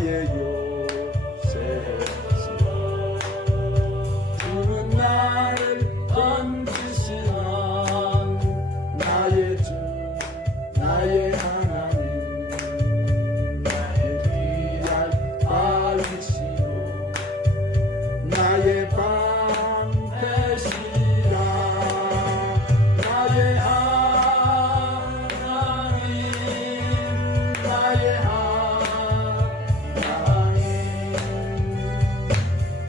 나의 요새시여 주는 나를 건지시는 나의 주 나의 하나님 나의 귀할 바위시요 나의 방패시라 나의 하나님 나의 하나님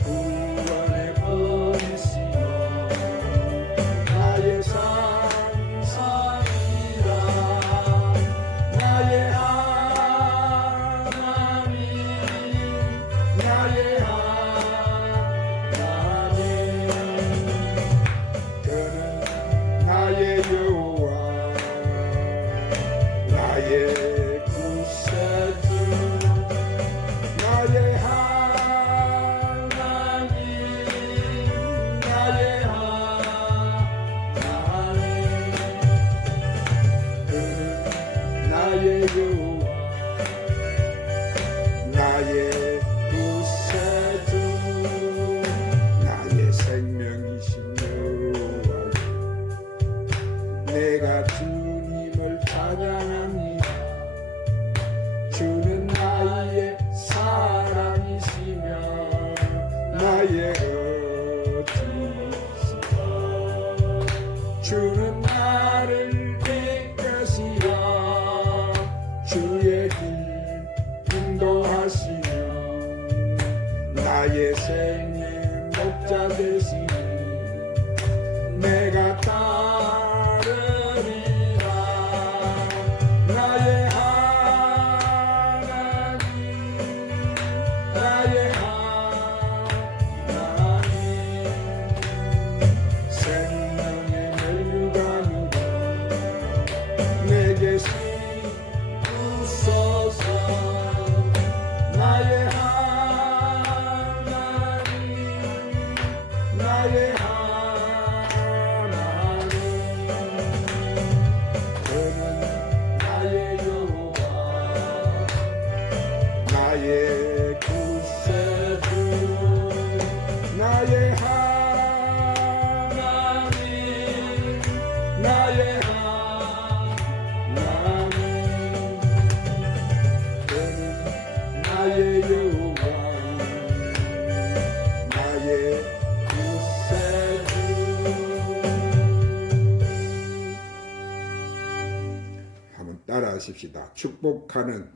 구원의 분이시여 나의 산산이라 나의 하나님 나의 하나님 그는 나의 여호와 나의 구세주 나의 하나님 나의 하나님 그는 나의 여호와 나의 구세주 나의 생명이신 여호와 내가 주님을 찬양합니다 주는 나의 사랑이시며 나의 어찌시여 주는 나를 이끄시어 주의 길 인도하시며 나의 생의 목자 되시니 내가 따르리라 나의 하나님 나의 하나님 생명의 멸류관으로 내게 씌우소서 나의 하나님 나의 하나님 그는 나의 여호와 나의 구세주 나의 하나님 나의 하나님 그는 나의 여호와 나의 구세주 한번 따라 하십시다. 축복하는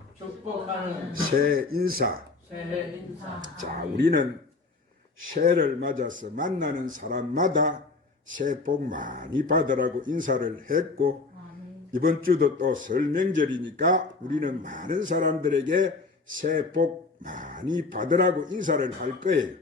새 인사. 새해 인사. 자, 우리는 새해를 맞아서 만나는 사람마다 새해 복 많이 받으라고 인사를 했고 이번 주도 또 설 명절이니까 우리는 많은 사람들에게 새해 복 많이 받으라고 인사를 할 거예요.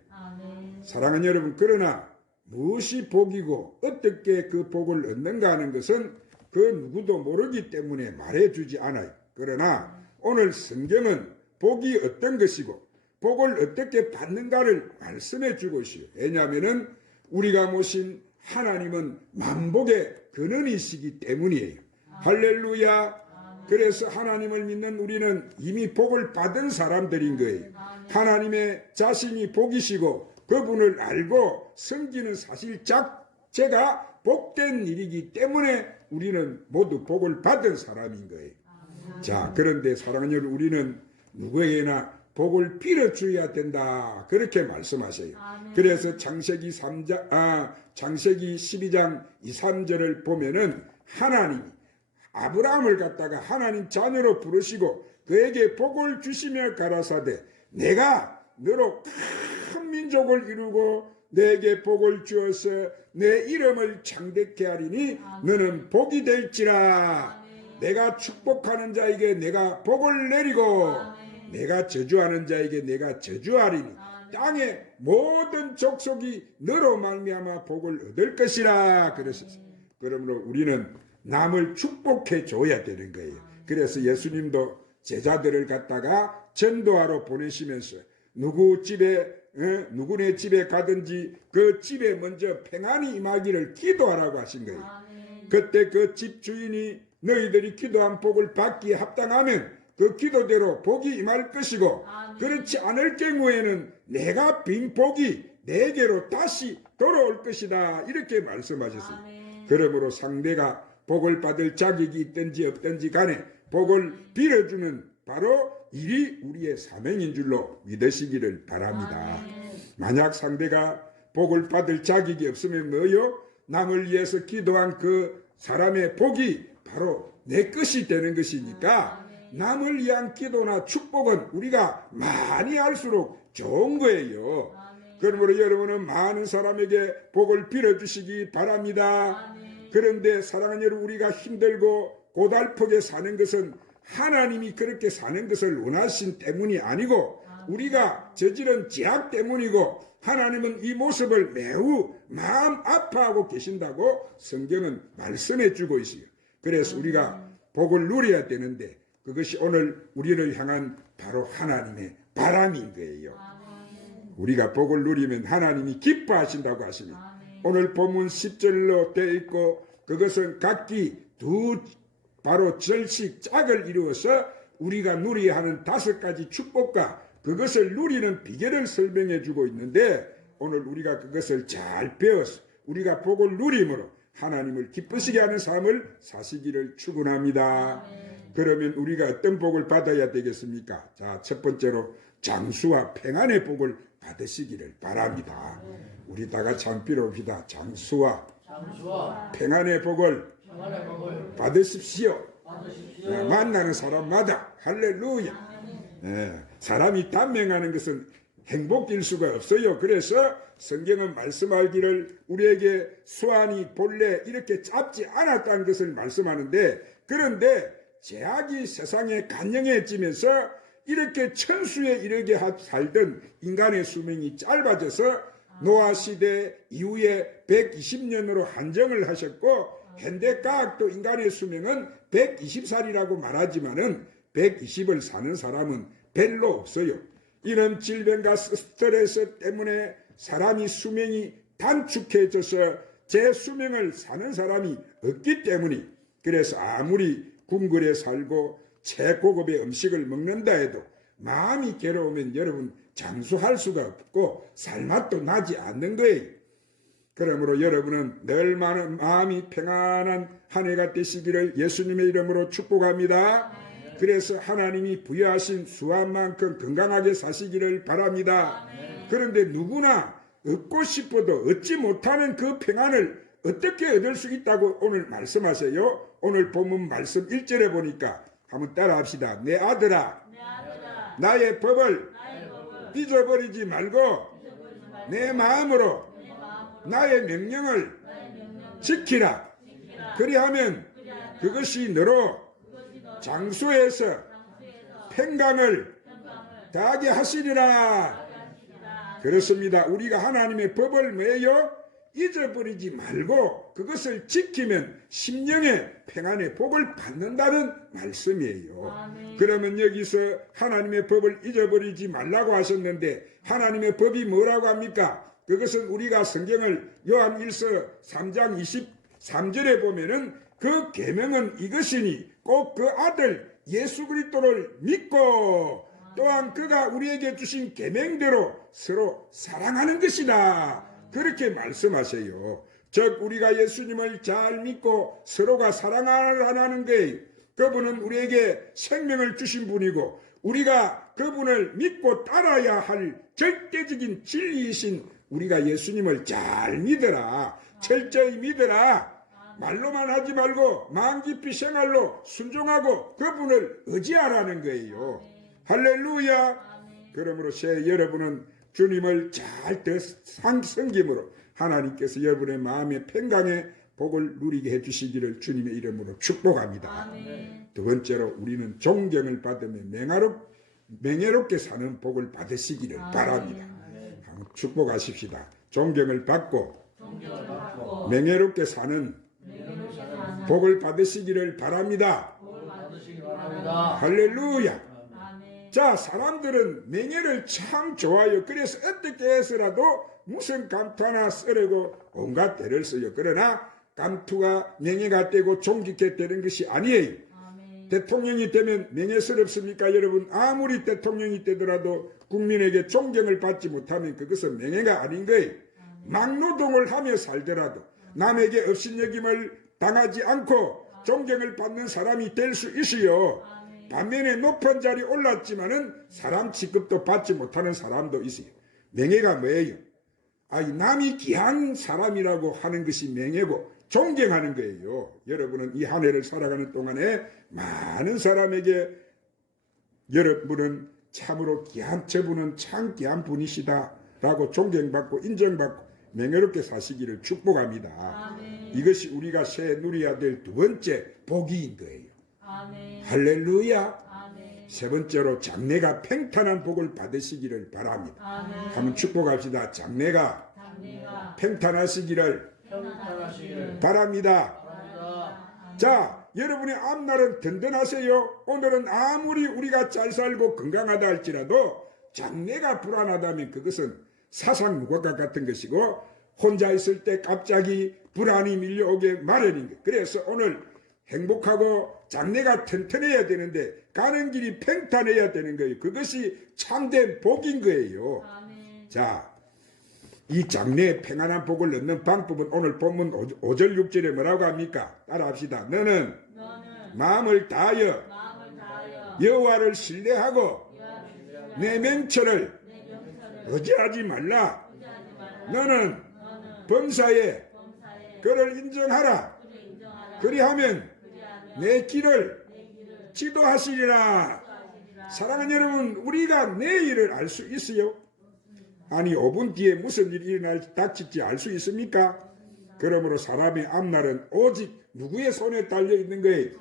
사랑하는 여러분, 그러나 무엇이 복이고 어떻게 그 복을 얻는가 하는 것은 그 누구도 모르기 때문에 말해주지 않아요. 그러나 오늘 성경은 복이 어떤 것이고 복을 어떻게 받는가를 말씀해 주고 있어요. 왜냐하면 우리가 모신 하나님은 만복의 근원이시기 때문이에요. 할렐루야. 그래서 하나님을 믿는 우리는 이미 복을 받은 사람들인 거예요. 하나님의 자신이 복이시고 그분을 알고 섬기는 사실 자체가 복된 일이기 때문에 우리는 모두 복을 받은 사람인 거예요. 자, 그런데 사랑하는 여러분, 우리는 누구에게나 복을 빌어줘야 된다, 그렇게 말씀하셔요. 그래서 창세기 12장 2, 3절을 보면은 하나님이 아브라함을 갖다가 하나님 자녀로 부르시고 그에게 복을 주시며 가라사대 내가 너로 큰 민족을 이루고 내게 복을 주어서 내 이름을 창대케 하리니 너는 복이 될지라. 내가 축복하는 자에게 내가 복을 내리고 내가 저주하는 자에게 내가 저주하리니 땅의 모든 족속이 너로 말미암아 복을 얻을 것이라 그러셨어요. 그러므로 우리는 남을 축복해 줘야 되는 거예요. 그래서 예수님도 제자들을 갖다가 전도하러 보내시면서 누구네 집에 가든지 그 집에 먼저 평안이 임하기를 기도하라고 하신 거예요. 그때 그 집 주인이 너희들이 기도한 복을 받기에 합당하면 그 기도대로 복이 임할 것이고 그렇지 않을 경우에는 내가 빈 복이 내게로 다시 돌아올 것이다. 이렇게 말씀하셨습니다. 그러므로 상대가 복을 받을 자격이 있든지 없든지 간에 복을 빌어주는 바로 일이 우리의 사명인 줄로 믿으시기를 바랍니다. 만약 상대가 복을 받을 자격이 없으면 뭐요? 남을 위해서 기도한 그 사람의 복이 바로 내 것이 되는 것이니까 남을 위한 기도나 축복은 우리가 많이 할수록 좋은 거예요. 그러므로 여러분은 많은 사람에게 복을 빌어주시기 바랍니다. 그런데 사랑하는 여러분, 우리가 힘들고 고달프게 사는 것은 하나님이 그렇게 사는 것을 원하신 때문이 아니고 우리가 저지른 죄악 때문이고 하나님은 이 모습을 매우 마음 아파하고 계신다고 성경은 말씀해 주고 있어요. 그래서 우리가 복을 누려야 되는데 그것이 오늘 우리를 향한 바로 하나님의 바람인 거예요. 우리가 복을 누리면 하나님이 기뻐하신다고 하십니다. 오늘 본문 10절로 되어 있고 그것은 각기 두 바로 절식 짝을 이루어서 우리가 누려야 하는 5가지 축복과 그것을 누리는 비결을 설명해 주고 있는데 오늘 우리가 그것을 잘 배워서 우리가 복을 누림으로 하나님을 기쁘시게 하는 삶을 사시기를 축원합니다. 그러면 우리가 어떤 복을 받아야 되겠습니까? 자, 첫 번째로 장수와 평안의 복을 받으시기를 바랍니다. 우리 다 같이 한번 빌어봅시다. 장수와 평안의 복을 받으십시오. 만나는 사람마다 할렐루야. 사람이 단명하는 것은 행복일 수가 없어요. 그래서 성경은 말씀하기를 우리에게 수완이 본래 이렇게 짧지 않았다는 것을 말씀하는데 그런데 죄악이 세상에 간영해지면서 이렇게 천수에 이르게 살던 인간의 수명이 짧아져서 노아 시대 이후에 120년으로 한정을 하셨고 현대과학도 인간의 수명은 120살이라고 말하지만은 120을 사는 사람은 별로 없어요. 이런 질병과 스트레스 때문에 사람이 수명이 단축해져서 제 수명을 사는 사람이 없기 때문에 그래서 아무리 궁궐에 살고 최고급의 음식을 먹는다 해도 마음이 괴로우면 여러분 장수할 수가 없고 살맛도 나지 않는 거예요. 그러므로 여러분은 늘 마음이 평안한 한 해가 되시기를 예수님의 이름으로 축복합니다. 그래서 하나님이 부여하신 수완만큼 건강하게 사시기를 바랍니다. 그런데 누구나 얻고 싶어도 얻지 못하는 그 평안을 어떻게 얻을 수 있다고 오늘 말씀하세요? 오늘 본문 말씀 1절에 보니까 한번 따라 합시다. 내 아들아, 나의 법을 잊어버리지 말고 내 마음으로 나의 명령을 지키라. 그리하면 그것이 너로 장수에서 평강을 더하게 하시리라. 그렇습니다. 우리가 하나님의 법을 뭐예요? 잊어버리지 말고 그것을 지키면 심령의 평안의 복을 받는다는 말씀이에요. 그러면 여기서 하나님의 법을 잊어버리지 말라고 하셨는데 하나님의 법이 뭐라고 합니까? 그것은 우리가 성경을 요한 1서 3장 23절에 보면은 그 계명은 이것이니 꼭 그 아들 예수 그리스도를 믿고 또한 그가 우리에게 주신 계명대로 서로 사랑하는 것이다. 그렇게 말씀하세요. 즉 우리가 예수님을 잘 믿고 서로가 사랑하라는 거예요. 그분은 우리에게 생명을 주신 분이고 우리가 그분을 믿고 따라야 할 절대적인 진리이신 우리가 예수님을 잘 믿어라. 철저히 믿어라. 말로만 하지 말고 마음 깊이 생활로 순종하고 그분을 의지하라는 거예요. 할렐루야. 그러므로 여러분은 주님을 잘 섬김으로 하나님께서 여러분의 마음의 평강의 복을 누리게 해주시기를 주님의 이름으로 축복합니다. 두 번째로 우리는 존경을 받으며 맹애롭게 사는 복을 받으시기를 바랍니다. 한번 축복하십시다. 존경을 받고 맹애롭게 사는 복을 받으시기를 바랍니다. 할렐루야. 자, 사람들은 맹해를 참 좋아요. 그래서 어떻게 해서라도 무슨 감투 하나 쓰려고 온갖 대를 써요. 그러나 감투가 맹해가 되고 종깃게 되는 것이 아니에요. 대통령이 되면 명예스럽습니까? 여러분, 아무리 대통령이 되더라도 국민에게 존경을 받지 못하면 그것은 명예가 아닌 거예요. 막노동을 하며 살더라도 남에게 업신여김을 당하지 않고 존경을 받는 사람이 될 수 있어요. 반면에 높은 자리에 올랐지만은 사람 취급도 받지 못하는 사람도 있어요. 명예가 뭐예요? 남이 귀한 사람이라고 하는 것이 명예고 존경하는 거예요. 여러분은 이 한 해를 살아가는 동안에 많은 사람에게 여러분은 참으로 귀한, 저분은 참 귀한 분이시다 라고 존경받고 인정받고 명예롭게 사시기를 축복합니다. 아멘. 이것이 우리가 새해 누려야 될 두 번째 복인 거예요. 아멘. 할렐루야. 아멘. 세 번째로 장래가 팽탄한 복을 받으시기를 바랍니다. 아멘. 한번 축복합시다. 장래가 장래가 팽탄하시기를 평탄하시기를 바랍니다. 바랍니다. 자, 여러분의 앞날은 든든하세요. 오늘은 아무리 우리가 잘 살고 건강하다 할지라도 장래가 불안하다면 그것은 사상 무과과 같은 것이고 혼자 있을 때 갑자기 불안이 밀려오게 마련인 거예요. 그래서 오늘 행복하고 장래가 튼튼해야 되는데 가는 길이 팽탄해야 되는 거예요. 그것이 참된 복인 거예요. 아멘. 자, 이 장래에 평안한 복을 넣는 방법은 오늘 본문 5절 6절에 뭐라고 합니까? 따라합시다. 너는 마음을 다하여 여호와를 신뢰하고 내 명철을 의지하지 말라. 너는 범사에 그를 인정하라. 그리하면 내 길을 지도하시리라. 사랑하는 여러분, 우리가 내일을 알 수 있어요? 아니 5분 뒤에 무슨 일이 일어날 닥칠지 알 수 있습니까? 그러므로 사람의 앞날은 오직 누구의 손에 달려 있는 거예요?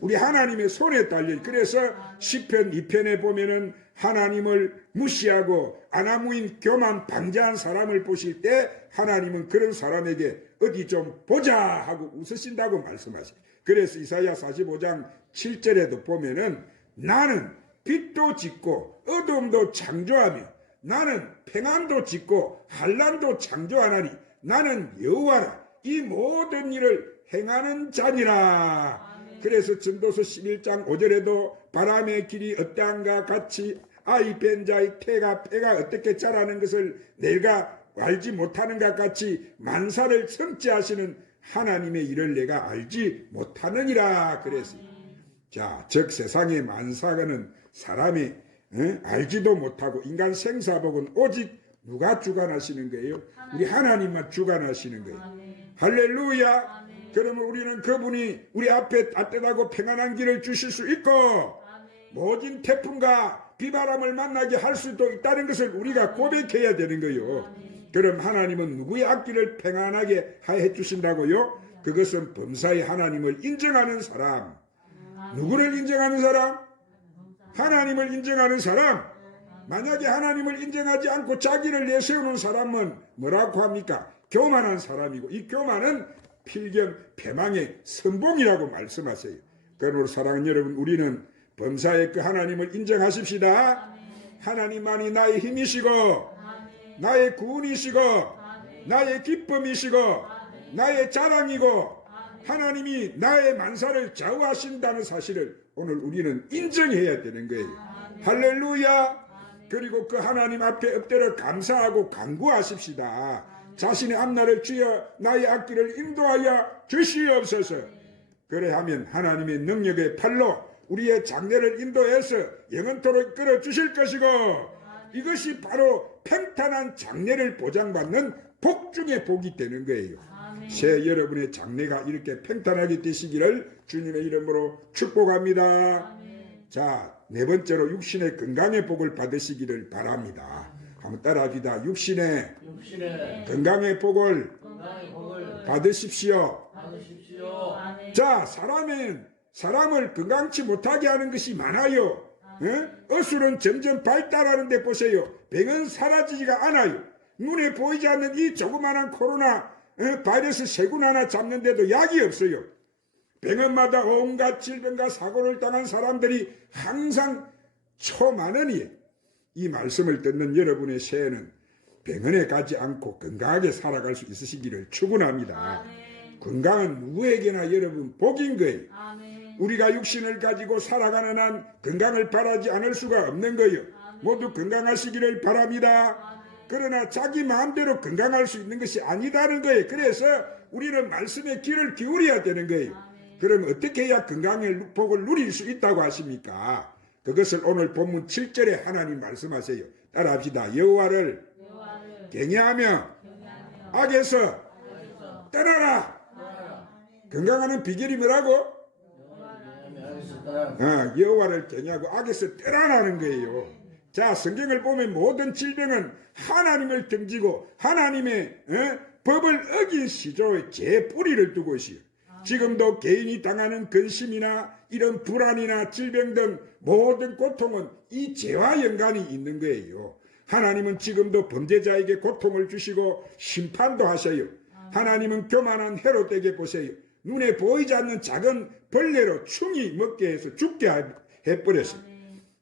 우리 하나님의 손에 달려 있어요. 그래서 시편 2편에 보면은 하나님을 무시하고 아나무인 교만 방자한 사람을 보실 때 하나님은 그런 사람에게 어디 좀 보자 하고 웃으신다고 말씀하세요. 그래서 이사야 45장 7절에도 보면은 나는 빛도 짓고 어둠도 창조하며 나는 평안도 짓고 환난도 창조하나니 나는 여호와라. 이 모든 일을 행하는 자니라. 그래서 전도서 11장 5절에도 바람의 길이 어떠한가 같이 아이 뺀 자의 태가 폐가 어떻게 자라는 것을 내가 알지 못하는가 같이 만사를 성취하시는 하나님의 일을 내가 알지 못하느니라. 그래서 자, 즉 세상의 만사는 사람이 알지도 못하고 인간 생사복은 오직 누가 주관하시는 거예요? 우리 하나님만 주관하시는 거예요. 할렐루야. 그러면 우리는 그분이 우리 앞에 따뜻하고 평안한 길을 주실 수 있고 모진 태풍과 비바람을 만나게 할 수도 있다는 것을 우리가 고백해야 되는 거예요. 그럼 하나님은 누구의 앞길을 평안하게 해 주신다고요? 그것은 범사의 하나님을 인정하는 사람. 누구를 인정하는 사람? 하나님을 인정하는 사람. 만약에 하나님을 인정하지 않고 자기를 내세우는 사람은 뭐라고 합니까? 교만한 사람이고 이 교만은 필경 패망의 선봉이라고 말씀하세요. 그러므로 사랑하는 여러분, 우리는 범사의 그 하나님을 인정하십시다. 하나님만이 나의 힘이시고 나의 구원이시고 나의 기쁨이시고 나의 자랑이고 하나님이 나의 만사를 좌우하신다는 사실을 오늘 우리는 인정해야 되는 거예요. 할렐루야. 그리고 그 하나님 앞에 엎드려 감사하고 간구하십시다. 자신의 앞날을 주여 나의 앞길을 인도하여 주시옵소서. 그래하면 하나님의 능력의 팔로 우리의 장래를 인도해서 영원토록 끌어주실 것이고 이것이 바로 평탄한 장래를 보장받는 복 중의 복이 되는 거예요. 새 여러분의 장래가 이렇게 평탄하게 되시기를 주님의 이름으로 축복합니다. 자, 네 번째로 육신의 건강의 복을 받으시기를 바랍니다. 한번 따라합시다. 육신의 건강의 복을 받으십시오. 자, 사람을 건강치 못하게 하는 것이 많아요. 어술은 점점 발달하는데 보세요. 병은 사라지지가 않아요. 눈에 보이지 않는 이 조그마한 코로나 바이러스 세균 하나 잡는데도 약이 없어요. 병원마다 온갖 질병과 사고를 당한 사람들이 항상 초만원이에요. 이 말씀을 듣는 여러분의 새해는 병원에 가지 않고 건강하게 살아갈 수 있으시기를 축원합니다. 건강은 누구에게나 여러분 복인 거예요. 우리가 육신을 가지고 살아가는 한 건강을 바라지 않을 수가 없는 거예요. 모두 건강하시기를 바랍니다. 그러나 자기 마음대로 건강할 수 있는 것이 아니다는 거예요. 그래서 우리는 말씀에 귀를 기울여야 되는 거예요. 그럼 어떻게 해야 건강의 복을 누릴 수 있다고 하십니까? 그것을 오늘 본문 7절에 하나님 말씀하세요. 따라합시다. 여호와를 경외하며 악에서 떠나라. 건강하는 비결이 뭐라고? 여호와를 경외하고 악에서 떠나라는 거예요. 자, 성경을 보면 모든 질병은 하나님을 등지고 하나님의 법을 어긴 시조의 제 뿌리를 두고 있어요. 지금도 개인이 당하는 근심이나 이런 불안이나 질병 등 모든 고통은 이 죄와 연관이 있는 거예요. 하나님은 지금도 범죄자에게 고통을 주시고 심판도 하셔요. 하나님은 교만한 헤롯에게 보세요. 눈에 보이지 않는 작은 벌레로 충이 먹게 해서 죽게 해버렸어요.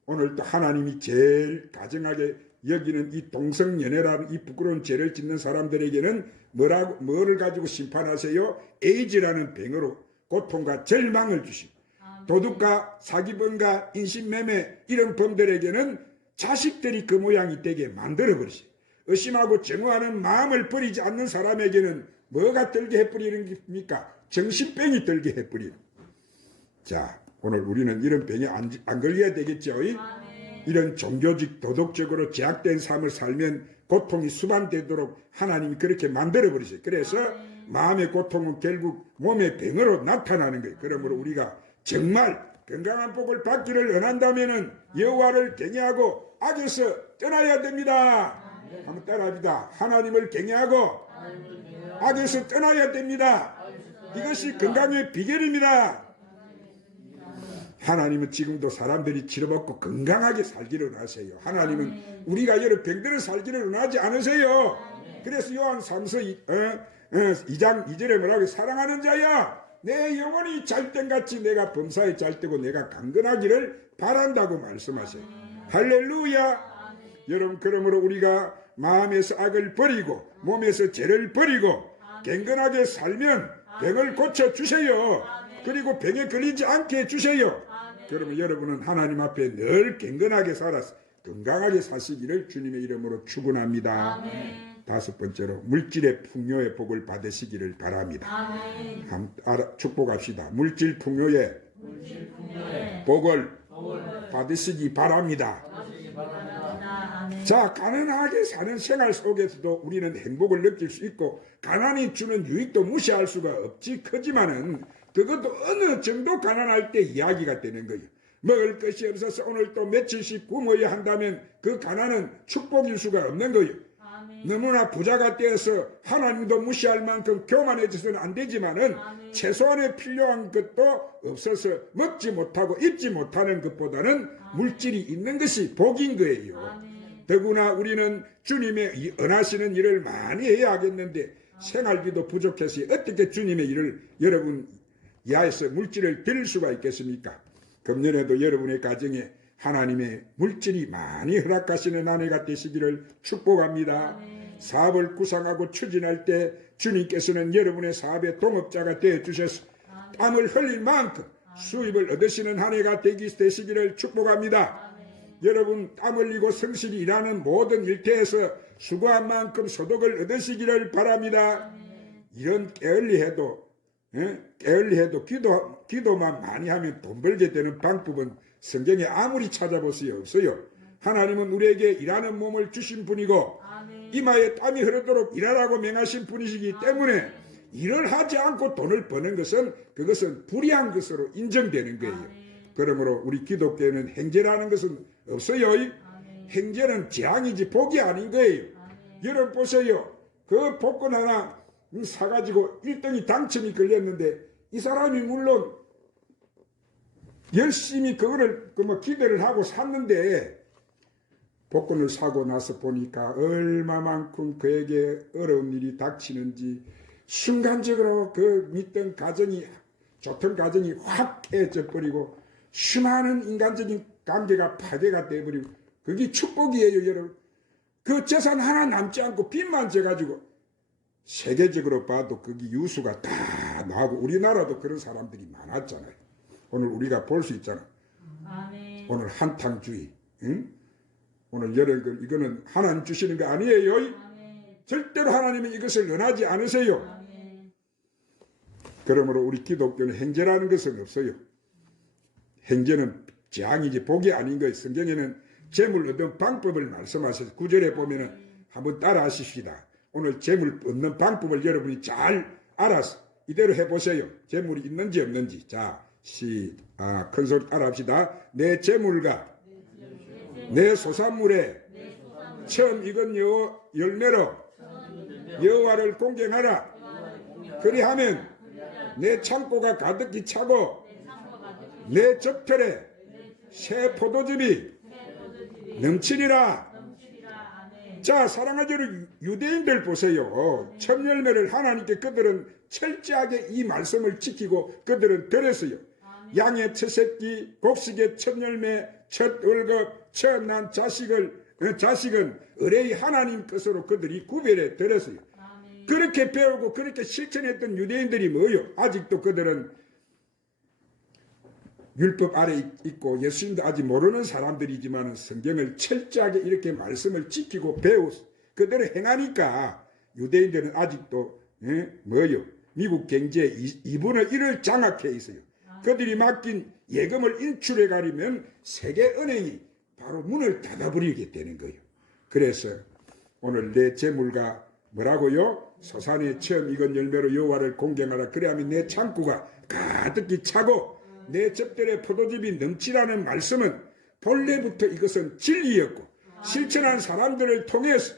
오늘 또 하나님이 제일 가증하게 여기는 이 동성연애라는 이 부끄러운 죄를 짓는 사람들에게는 뭐를 가지고 심판하세요? 에이즈라는 병으로 고통과 절망을 주시고, 도둑과 사기범과 인신매매 이런 범들에게는 자식들이 그 모양이 되게 만들어버리세요. 의심하고 정오하는 마음을 버리지 않는 사람에게는 뭐가 들게 해버리는 겁니까? 정신병이 들게 해버리는. 자, 오늘 우리는 이런 병에 안 걸려야 되겠죠. 이런 종교적 도덕적으로 제약된 삶을 살면 고통이 수반되도록 하나님이 그렇게 만들어버리세요. 그래서 마음의 고통은 결국 몸의 병으로 나타나는 거예요. 그러므로 우리가 정말 건강한 복을 받기를 원한다면 여호와를 경외하고 악에서 떠나야 됩니다. 한번 따라합니다. 하나님을 경외하고 악에서 떠나야 됩니다. 이것이 건강의 비결입니다. 하나님은 지금도 사람들이 치료받고 건강하게 살기를 원하세요. 하나님은 우리가 여러 병들을 살기를 원하지 않으세요. 그래서 요한 3서 2장 2절에 뭐라고 해요? 사랑하는 자야, 내 영혼이 잘된같이 내가 범사에 잘되고 내가 강건하기를 바란다고 말씀하세요. 할렐루야. 여러분, 그러므로 우리가 마음에서 악을 버리고 몸에서 죄를 버리고 경건하게 살면 병을 고쳐주세요. 그리고 병에 걸리지 않게 해주세요. 그러면 여러분은 하나님 앞에 늘 경건하게 살아서 건강하게 사시기를 주님의 이름으로 축원합니다. 다섯 번째로 물질의 풍요의 복을 받으시기를 바랍니다. 축복합시다. 물질 풍요의 복을 받으시기 바랍니다. 자, 가난하게 사는 생활 속에서도 우리는 행복을 느낄 수 있고 가난이 주는 유익도 무시할 수가 없지. 크지만은 그것도 어느 정도 가난할 때 이야기가 되는 거예요. 먹을 것이 없어서 오늘 또 며칠씩 굶어야 한다면 그 가난은 축복일 수가 없는 거예요. 너무나 부자가 되어서 하나님도 무시할 만큼 교만해져서는 안 되지만은 최소한의 필요한 것도 없어서 먹지 못하고 입지 못하는 것보다는 물질이 있는 것이 복인 거예요. 더구나 우리는 주님의 은하시는 일을 많이 해야 하겠는데 생활비도 부족해서 어떻게 주님의 일을 여러분 야에서 물질을 드릴 수가 있겠습니까? 금년에도 여러분의 가정에 하나님의 물질이 많이 허락하시는 한 해가 되시기를 축복합니다. 사업을 구상하고 추진할 때 주님께서는 여러분의 사업의 동업자가 되어주셔서 땀을 흘릴 만큼 수입을 얻으시는 한 해가 되시기를 축복합니다. 여러분, 땀 흘리고 성실히 일하는 모든 일터에서 수고한 만큼 소득을 얻으시기를 바랍니다. 이런 게을리해도 기도만 많이 하면 돈 벌게 되는 방법은 성경에 아무리 찾아보세요 없어요. 하나님은 우리에게 일하는 몸을 주신 분이고 이마에 땀이 흐르도록 일하라고 명하신 분이시기 때문에 일을 하지 않고 돈을 버는 것은 그것은 불의한 것으로 인정되는 거예요. 그러므로 우리 기독교에는 행제라는 것은 없어요. 행제는 재앙이지 복이 아닌 거예요. 여러분 보세요. 그 복권 하나 사가지고 1등이 당첨이 걸렸는데 이 사람이 물론 열심히 그거를 기대를 하고 샀는데 복권을 사고 나서 보니까 얼마만큼 그에게 어려운 일이 닥치는지 순간적으로 그 믿던 가정이 좋던 가정이 확 깨져 버리고 수많은 인간적인 관계가 파괴가 되어버리고 그게 축복이에요. 여러분, 그 재산 하나 남지 않고 빚만 져가지고 세계적으로 봐도 거기 유수가 다 나오고 우리나라도 그런 사람들이 많았잖아요. 오늘 우리가 볼 수 있잖아. 아멘. 오늘 한탕주의, 응? 오늘 여러분 이거는 하나님 주시는 거 아니에요. 아멘. 절대로 하나님은 이것을 원하지 않으세요. 아멘. 그러므로 우리 기독교는 행제라는 것은 없어요. 행제는 재앙이지 복이 아닌 거예요. 성경에는 재물 얻는 방법을 말씀하셔서 9절에 보면은 한번 따라 하십시다. 오늘 재물 얻는 방법을 여러분이 잘 알아서 이대로 해보세요. 재물이 있는지 없는지. 자, 큰 소리 따라 합시다. 내 재물과 내 소산물에 처음 익은 열매로 여호와를 공경하라. 그리하면 내 창고가 가득히 차고 내 적털에 새 포도즙이 넘치리라. 자, 사랑하는 유대인들 보세요. 첫 열매를 하나님께 그들은 철저하게 이 말씀을 지키고 그들은 드렸어요. 양의 첫 새끼, 곡식의 첫 열매, 첫 월급, 처음 난 자식은 의뢰의 하나님 것으로 그들이 구별해 드렸어요. 그렇게 배우고 그렇게 실천했던 유대인들이 뭐요? 아직도 그들은 율법 아래 있고 예수님도 아직 모르는 사람들이지만 성경을 철저하게 이렇게 말씀을 지키고 배우고 그대로 행하니까 유대인들은 아직도 뭐요? 미국 경제 2분의 1을 장악해 있어요. 그들이 맡긴 예금을 인출해 가려면 세계은행이 바로 문을 닫아버리게 되는 거예요. 그래서 오늘 내 재물과 뭐라고요? 소산에 처음 익은 열매로 여호와를 공경하라. 그래야면 내 창고가 가득히 차고 내 젖들의 포도즙이 넘치라는 말씀은 본래부터 이것은 진리였고 실천한 사람들을 통해서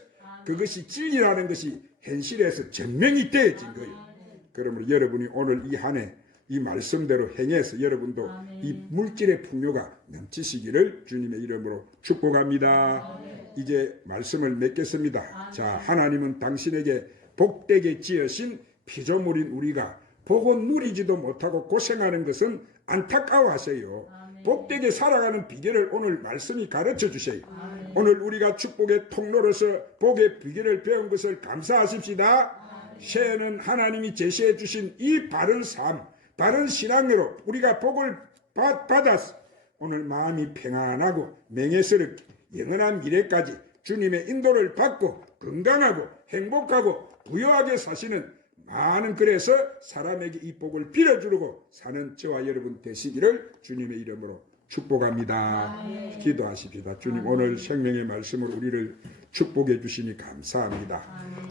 그것이 진리라는 것이 현실에서 증명이 되어진 거예요. 그러므로 여러분이 오늘 이 한 해 이 말씀대로 행해서 여러분도 이 물질의 풍요가 넘치시기를 주님의 이름으로 축복합니다. 이제 말씀을 맺겠습니다. 자, 하나님은 당신에게 복되게 지으신 피조물인 우리가 복은 누리지도 못하고 고생하는 것은 안타까워하세요. 복되게 살아가는 비결을 오늘 말씀이 가르쳐 주세요. 오늘 우리가 축복의 통로로서 복의 비결을 배운 것을 감사하십시다. 새해는 하나님이 제시해 주신 이 바른 삶, 바른 신앙으로 우리가 복을 받아서 오늘 마음이 평안하고 명예스럽게 영원한 미래까지 주님의 인도를 받고 건강하고 행복하고 부유하게 사시는 많은 그래서 사람에게 이 복을 빌어주려고 사는 저와 여러분 되시기를 주님의 이름으로 축복합니다. 기도하십시다. 주님, 오늘 생명의 말씀으로 우리를 축복해 주시니 감사합니다.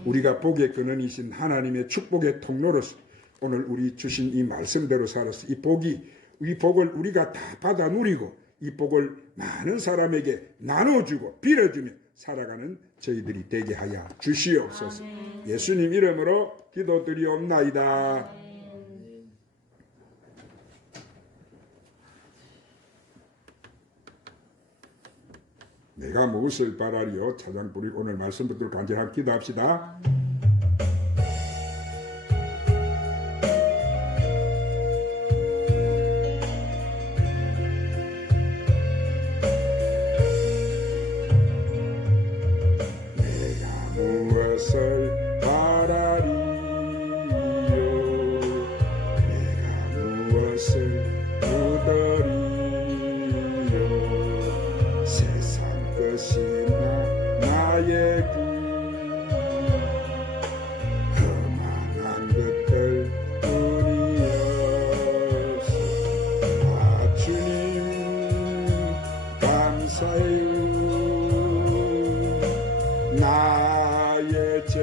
우리가 복의 근원이신 하나님의 축복의 통로로서 오늘 우리 주신 이 말씀대로 살아서 이 복을 우리가 다 받아 누리고 이 복을 많은 사람에게 나눠주고 빌어주며 살아가는 저희들이 되게 하여 주시옵소서. 예수님 이름으로 기도드리옵나이다. 내가 무엇을 바라리요? 차장부리 오늘 말씀 듣도록 간절하게 기도합시다. 내가 무엇을 바라리요? 내가 무엇을 구더리요? 세상 것이나 나의 구 험한 것들 뿐이었어. 아, 주님 감사해요. 나의 죄